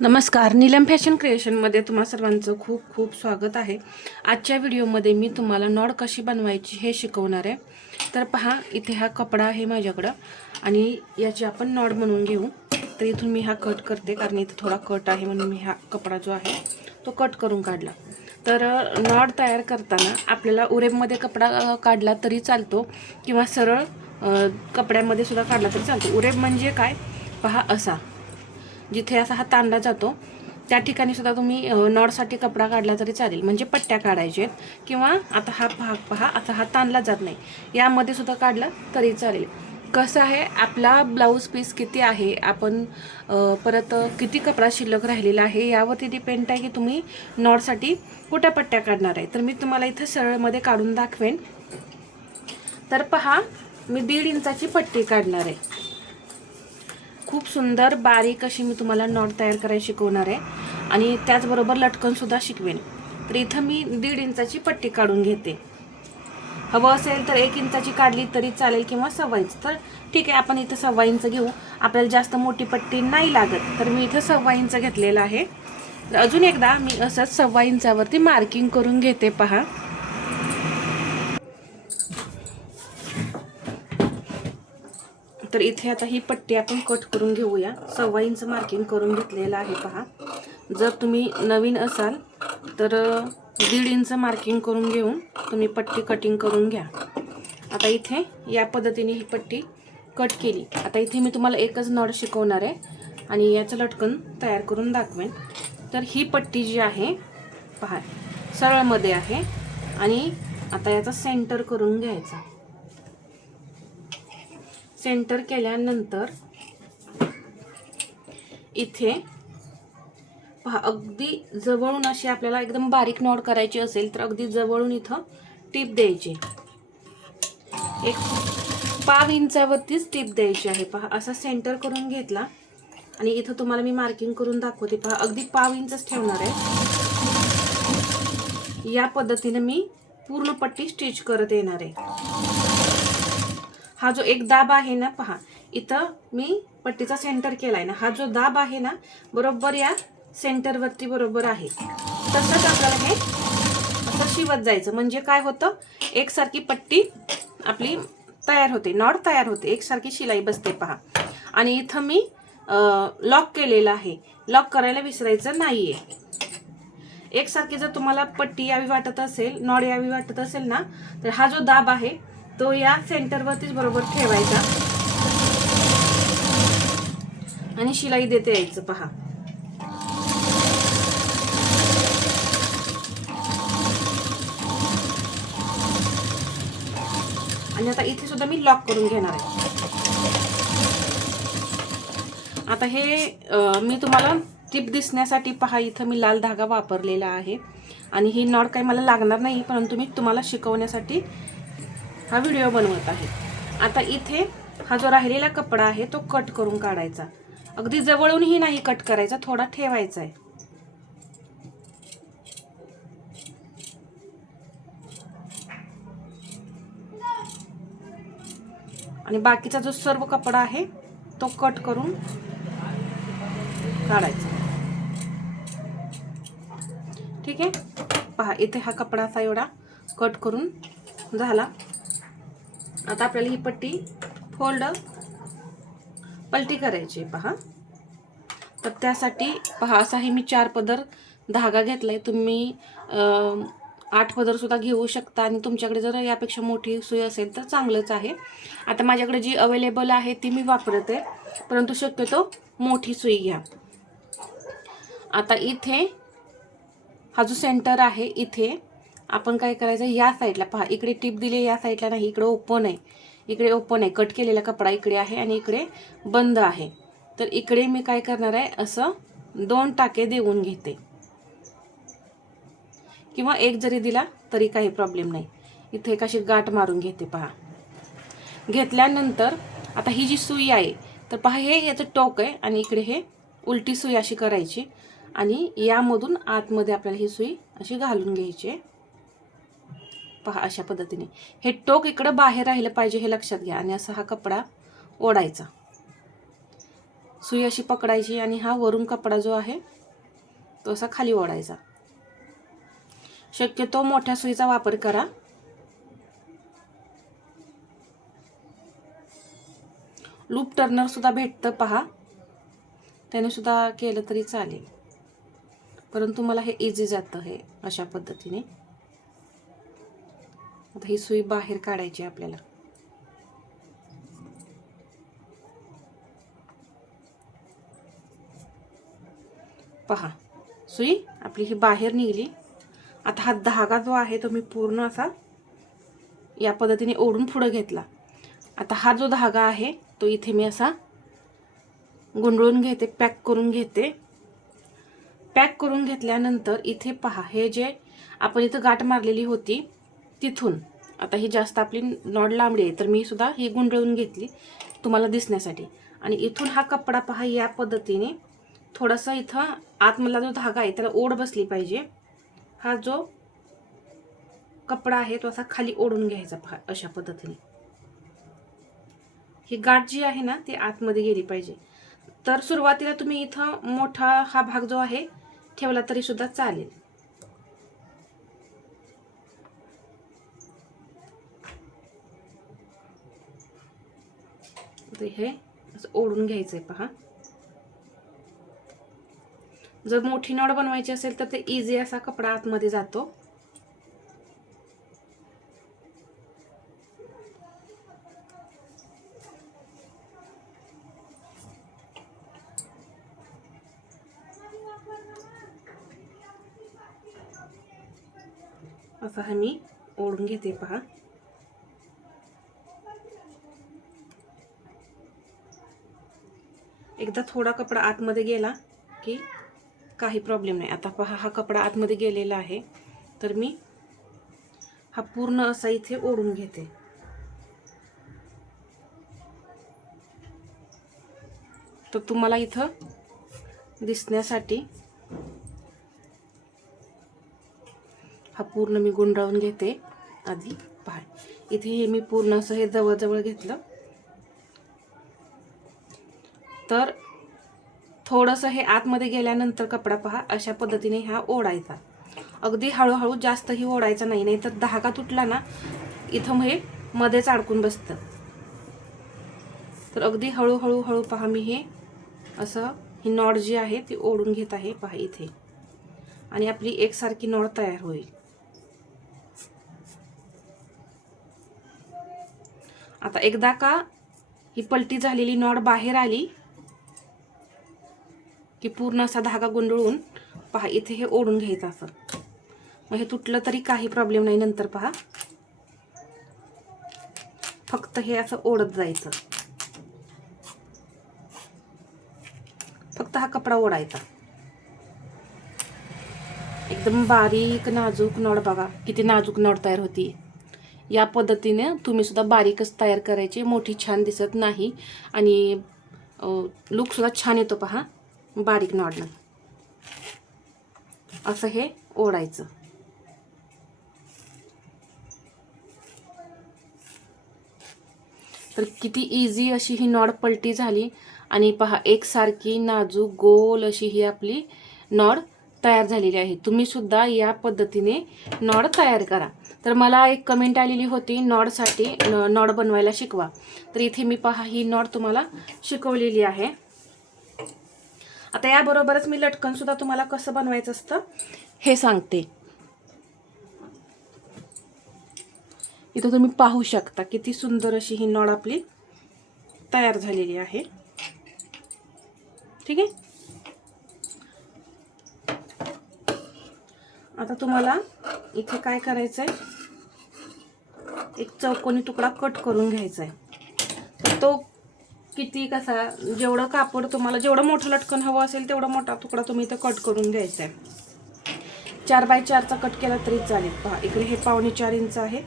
नमस्कार, नीलम फॅशन क्रिएशनमध्ये तुम्हा सर्वांचं खूप खूप स्वागत आहे। आजच्या व्हिडिओमध्ये मी तुम्हाला नॉड कशी बनवायची हे शिकवणार आहे। तर पहा, इथे हा कपडा आहे माझ्याकडं आणि याची आपण नॉड बनवून घेऊ। तर इथून मी हा कट करते कारण इथे थोडा कट आहे म्हणून मी हा कपडा जो आहे तो कट करून काढला। तर नॉड तयार करताना आपल्याला उरेबमध्ये कपडा काढला तरी चालतो किंवा सरळ कपड्यामध्ये सुद्धा काढला तरी चालतो। उरेब म्हणजे काय, पहा असा जिथे असा हा तांडा जातो त्या ठिकाणी सुद्धा तुम्ही नॉडसाठी कपडा काढला तरी चालेल, म्हणजे पट्ट्या काढायचे किंवा आता हा भाग पहा आता हा ताणला जात नाही यामध्ये सुद्धा काढला तरी चालेल। कसं आहे, आपला ब्लाऊज पीस किती आहे, आपण परत किती कपडा शिल्लक राहिलेला आहे यावरती डिपेंड आहे की तुम्ही नॉडसाठी कुठे पट्ट्या काढणार आहे। तर मी तुम्हाला इथे सरळमध्ये काढून दाखवेन। तर पहा, मी 1.5 इंचाची पट्टी काढणार आहे। खूप सुंदर बारीक अशी मी तुम्हाला नॉट तयार करायला शिकवणार आहे आणि त्याचबरोबर लटकन सुद्धा शिकवेन। तर इथं मी 1.5 इंचाची पट्टी काढून घेते। हवं असेल तर 1 इंचाची काढली तरी चालेल किंवा 1.25 इंच। तर ठीक आहे, आपण इथं 1.25 इंच घेऊ, आपल्याला जास्त मोठी पट्टी नाही लागत तर मी इथं 1.25 इंच घेतलेला आहे। तर अजून एकदा मी असंच 1.25 इंचावरती मार्किंग करून घेते। पहा, तर इथे आता ही पट्टी आपण कट करून घेऊया। 1.25 इंच मार्किंग करून घेतलेलं आहे। पहा, जर तुम्ही नवीन असाल तर 1.5 इंच मार्किंग करून घेऊन तुम्ही पट्टी कटिंग करून घ्या। आता इथे या पद्धतीने ही पट्टी कट केली। आता इथे मी तुम्हाला एकच नॉड शिकवणार आहे आणि याचं लटकन तयार करून दाखवेन। तर ही पट्टी जी आहे पहा सरळमध्ये आहे आणि आता याचा सेंटर करून घ्यायचा। सेंटर केल्यानंतर इथे पहा अगदी जवळून अशी आपल्याला एकदम बारीक नॉड करायची असेल तर अगदी जवळून इथं टिप द्यायची, एक 1/2 इंचावरतीच टिप द्यायची आहे। पहा, असा सेंटर करून घेतला आणि इथं तुम्हाला मी मार्किंग करून दाखवते। पहा, अगदी 1/2 इंचच ठेवणार आहे। या पद्धतीने मी पूर्ण पट्टी स्टिच करत येणार आहे। हा जो एक दाब आहे ना, पहा इथं मी पट्टीचा सेंटर केलाय ना, हा जो दाब आहे ना बरोबर या सेंटरवरती बरोबर आहे। तसंच आपल्याला हे असं शिवत जायचं, म्हणजे काय होतं, एकसारखी पट्टी आपली तयार होते, नॉड तयार होते, एकसारखी शिलाई बसते। पहा, आणि इथं मी लॉक केलेला आहे, लॉक करायला विसरायचं नाहीये। एकसारखी जर तुम्हाला पट्टी यावी वाटत असेल, नॉड यावी वाटत असेल ना, तर हा जो दाब आहे तो या सेंटरवरतीच बरोबर ठेवायचा आणि शिलाई देते यायचं। पहा, आणि आता इथे सुद्धा मी लॉक करून घेणार आहे। आता हे मी तुम्हाला टिप दिसण्यासाठी पहा इथं मी लाल धागा वापरलेला आहे आणि ही नॉड काही मला लागणार नाही, परंतु मी तुम्हाला शिकवण्यासाठी हा व्हिडिओ बनवत आहे। आता इथे हा जो राहिलेला कपडा आहे तो कट करून काढायचा, अगदी जवळूनही नाही कट करायचा, थोडा ठेवायचा आहे। आणि बाकीचा जो सर्व कपडा आहे तो कट करून काढायचा। ठीक आहे, पहा इथे हा कपडा असा एवढा कट करून झाला। आता आपल्याला ही पट्टी फोल्ड पलटी करायची। पहा, तर त्यासाठी पहा असाही मी 4 पदर धागा घेतलाय, तुम्ही 8 पदर सुद्धा घेऊ शकता आणि तुमच्याकडे जर यापेक्षा मोठी सुई असेल तर चांगलंच आहे। आता माझ्याकडे जी अवेलेबल आहे ती मी वापरते, परंतु शक्यतो मोठी सुई घ्या। आता इथे हा जो सेंटर आहे इथे आपण काय करायचं, या साईडला पहा इकडे टिप दिली, या साईडला नाही, इकडे ओपन आहे, इकडे ओपन आहे, कट केलेला कपडा इकडे आहे आणि इकडे बंद आहे। तर इकडे मी काय करणार आहे, असं 2 टाके देऊन घेते किंवा एक जरी दिला तरी काही प्रॉब्लेम नाही। इथे एक अशी गाठ मारून घेते। पहा, घेतल्यानंतर आता ही जी सुई आहे तर पहा हे याचं टोक आहे आणि इकडे हे उलटी सुई अशी करायची आणि यामधून आतमध्ये आपल्याला ही सुई अशी घालून घ्यायची। पहा, अशा पद्धतीने हे टोक इकडे बाहेर राहिलं पाहिजे हे लक्षात घ्या आणि असा हा कपडा ओढायचा। सुई अशी पकडायची आणि हा वरून कपडा जो आहे तो असा खाली ओढायचा. शक्यतो मोठ्या सुईचा वापर करा. लूप टर्नर सुद्धा भेटतं पहा, त्याने सुद्धा केलं तरी चालेल, परंतु मला हे इझी जातं हे अशा पद्धतीने. आता ही सुई बाहेर काढायची आपल्याला. पहा सुई आपली ही बाहेर निघली. आता हा धागा जो आहे तो मी पूर्ण असा या पद्धतीने ओढून पुढे घेतला. आता हा जो धागा आहे तो इथे मी असा गुंडळून घेते, पॅक करून घेते. पॅक करून घेतल्यानंतर इथे पहा, हे जे आपण इथं गाठ मारलेली होती तिथून आता ही जास्त आपली नॉड लांबडी आहे, तर मी सुद्धा ही गुंडळून घेतली तुम्हाला दिसण्यासाठी. आणि इथून हा कपडा पहा या पद्धतीने थोडासा इथं आतमधला जो धागा आहे त्याला ओढ बसली पाहिजे. हा जो कपडा आहे तो असा खाली ओढून घ्यायचा पहा अशा पद्धतीने. ही गाठ जी आहे ना ती आतमध्ये गेली पाहिजे. तर सुरुवातीला तुम्ही इथं मोठा हा भाग जो आहे ठेवला तरी सुद्धा चालेल. हे असं ओढून घ्यायचंय पहा. जर मोठी नॉड बनवायची असेल तर ते इझी असा कपडा आतमध्ये जातो. असा हा मी ओढून घेते पहा. एकदा थोडा कपडा आतमध्ये गेला की काही प्रॉब्लेम नाही. आता पहा हा कपडा आतमध्ये गेलेला आहे, तर मी हा पूर्ण असा इथे ओढून घेते. तर तुम्हाला इथं दिसण्यासाठी हा पूर्ण मी गुंडाळून घेते आधी. पहा इथे हे मी पूर्ण असं हे जवळ घेतलं. तर थोडंसं हे आतमध्ये गेल्यानंतर कपडा पहा अशा पद्धतीने हा ओढायचा. अगदी हळूहळू, जास्तही ओढायचा नाही, नाही तर धागा तुटला ना इथं हे मध्येच अडकून बसतं. तर अगदी हळूहळू पहा मी हे असं ही नॉड जी आहे ती ओढून घेत आहे पहा इथे. आणि आपली एकसारखी नॉड तयार होईल. आता एकदा का ही पलटी झालेली नॉड बाहेर आली की पूर्ण असा धागा गुंडळून पहा इथे हे ओढून घ्यायचं असं. मग हे तुटलं तरी काही प्रॉब्लेम नाही. नंतर पहा फक्त हे असं ओढत जायचं. फक्त हा कपडा ओढायचा. एकदम बारीक नाजूक नॉड बघा किती नाजूक नॉड तयार होती. या पद्धतीने तुम्ही सुद्धा बारीकच तयार करायची. मोठी छान दिसत नाही आणि लुक सुद्धा छान येतो पहा बारीक नॉडनं. असं हे ओढायचं. तर किती इझी अशी ही नॉड पलटी झाली. आणि पहा एकसारखी नाजूक गोल अशी ही आपली नॉड तयार झालेली आहे. तुम्ही सुद्धा या पद्धतीने नॉड तयार करा. तर मला एक कमेंट आलेली होती नॉडसाठी नॉड बनवायला शिकवा. तर इथे मी पहा ही नॉड तुम्हाला शिकवलेली आहे. आता याबरोबरच मी लटकन सुद्धा तुम्हाला कसं बनवायचं असतं हे सांगते. इथं तुम्ही पाहू शकता किती सुंदर अशी ही नॉड आपली तयार झालेली आहे. ठीक आहे. आता तुम्हाला इथे काय करायचंय, एक चौकोनी तुकडा कट करून घ्यायचा आहे. तर तो किती कसा जेवढं कापड तुम्हाला जेवढं मोठं लटकन हवं असेल तेवढा मोठा तुकडा तुम्ही इथे कट करून घ्यायचा आहे. 4x4चा कट केला तरी चालेल. पहा इकडे हे 4.25 इंच आहे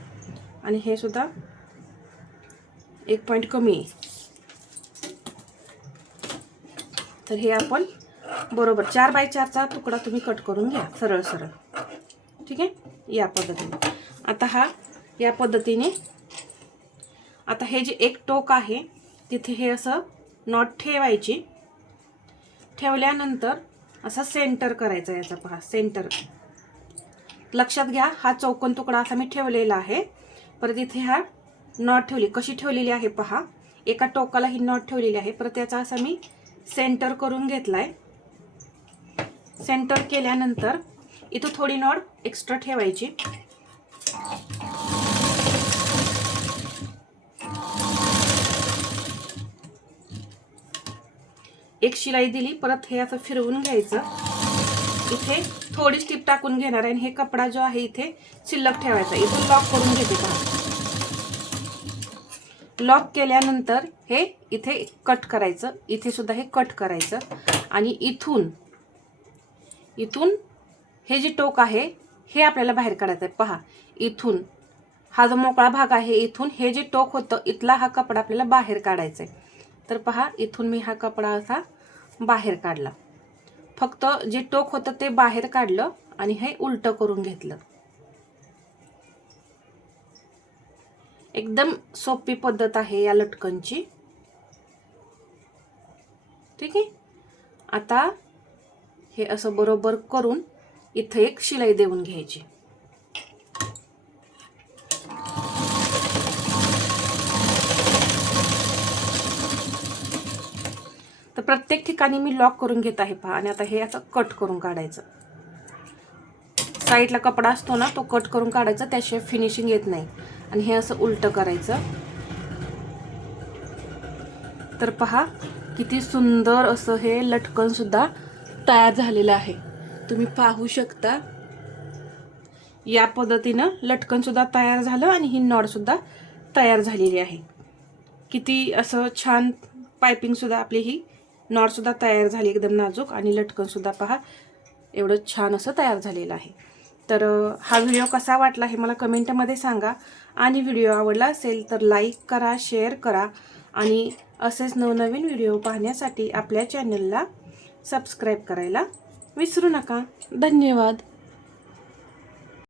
आणि हे सुद्धा 1 पॉइंट कमी आहे. तर हे आपण बरोबर 4x4चा तुकडा तुम्ही कट करून घ्या सरळ सरळ. ठीक आहे. या पद्धतीने आता हा या पद्धतीने आता हे जे एक टोक आहे तिथे हे असं नॉट ठेवायची ठेवल्यानंतर असा सेंटर करायचा याचा, पहा सेंटर. लक्षात घ्या, हा चौकोन तुकडा असा मी ठेवलेला आहे. परत इथे हा नॉट ठेवली, कशी ठेवलेली आहे पहा, एका टोकाला ही नॉट ठेवलेली आहे. परत त्याचा असा मी सेंटर करून घेतलाय. सेंटर केल्यानंतर इथं थोडी नॉट एक्स्ट्रा ठेवायची. एक शिलाई दिली. परत हे असं फिरवून घ्यायचं. इथे थोडी स्टिप टाकून घेणार आहे आणि हे कपडा जो आहे इथे शिल्लक ठेवायचा. इथून लॉक करून घेते पहा. लॉक केल्यानंतर हे इथे कट करायचं. इथे सुद्धा हे कट करायचं आणि इथून हे जे टोक आहे हे आपल्याला बाहेर काढायचं आहे. पहा, इथून हा जो मोकळा भाग आहे, इथून हे जे टोक होतं इथला हा कपडा आपल्याला बाहेर काढायचा आहे. तर पहा, इथून मी हा कपडा असा बाहेर काढला. फक्त जे टोक होतं ते बाहेर काढलं आणि हे उलटं करून घेतलं. एकदम सोपी पद्धत आहे या लटकनची. ठीक आहे. आता हे असं बरोबर करून इथं एक शिलाई देऊन घ्यायची. तर प्रत्येक ठिकाणी मी लॉक करून घेत आहे पहा. आणि आता हे असं कट करून काढायचं. साईडला कपडा असतो ना, तो कट करून काढायचा, त्याशिवाय फिनिशिंग येत नाही. आणि हे असं उलटं करायचं. तर पहा, किती सुंदर असं हे लटकन सुद्धा तयार झालेलं आहे. तुम्ही पाहू शकता. या पद्धतीनं लटकन सुद्धा तयार झालं आणि ही नॉट सुद्धा तयार झालेली आहे. किती असं छान पायपिंग सुद्धा आपली ही नॉट सुद्धा तयार झाली, एकदम नाजूक. आणि लटकन सुद्धा पहा एवढं छान असं तयार झालेलं आहे. तर हा व्हिडिओ कसा वाटला हे मला कमेंटमध्ये सांगा. आणि व्हिडिओ आवडला असेल तर लाईक करा, शेअर करा. आणि असेच नवनवीन व्हिडिओ पाहण्यासाठी आपल्या चॅनलला सबस्क्राईब करायला विसरू नका. धन्यवाद.